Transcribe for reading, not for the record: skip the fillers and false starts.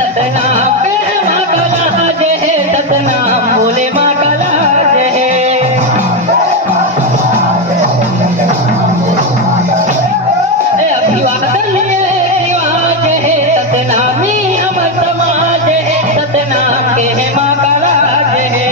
सतनाम के माँ का लाज है, सतनाम बोले माँ का लाज है। अभिवादन ये रिवाज है, सतनामी अमर समाज है, सतनाम के माँ का लाज है।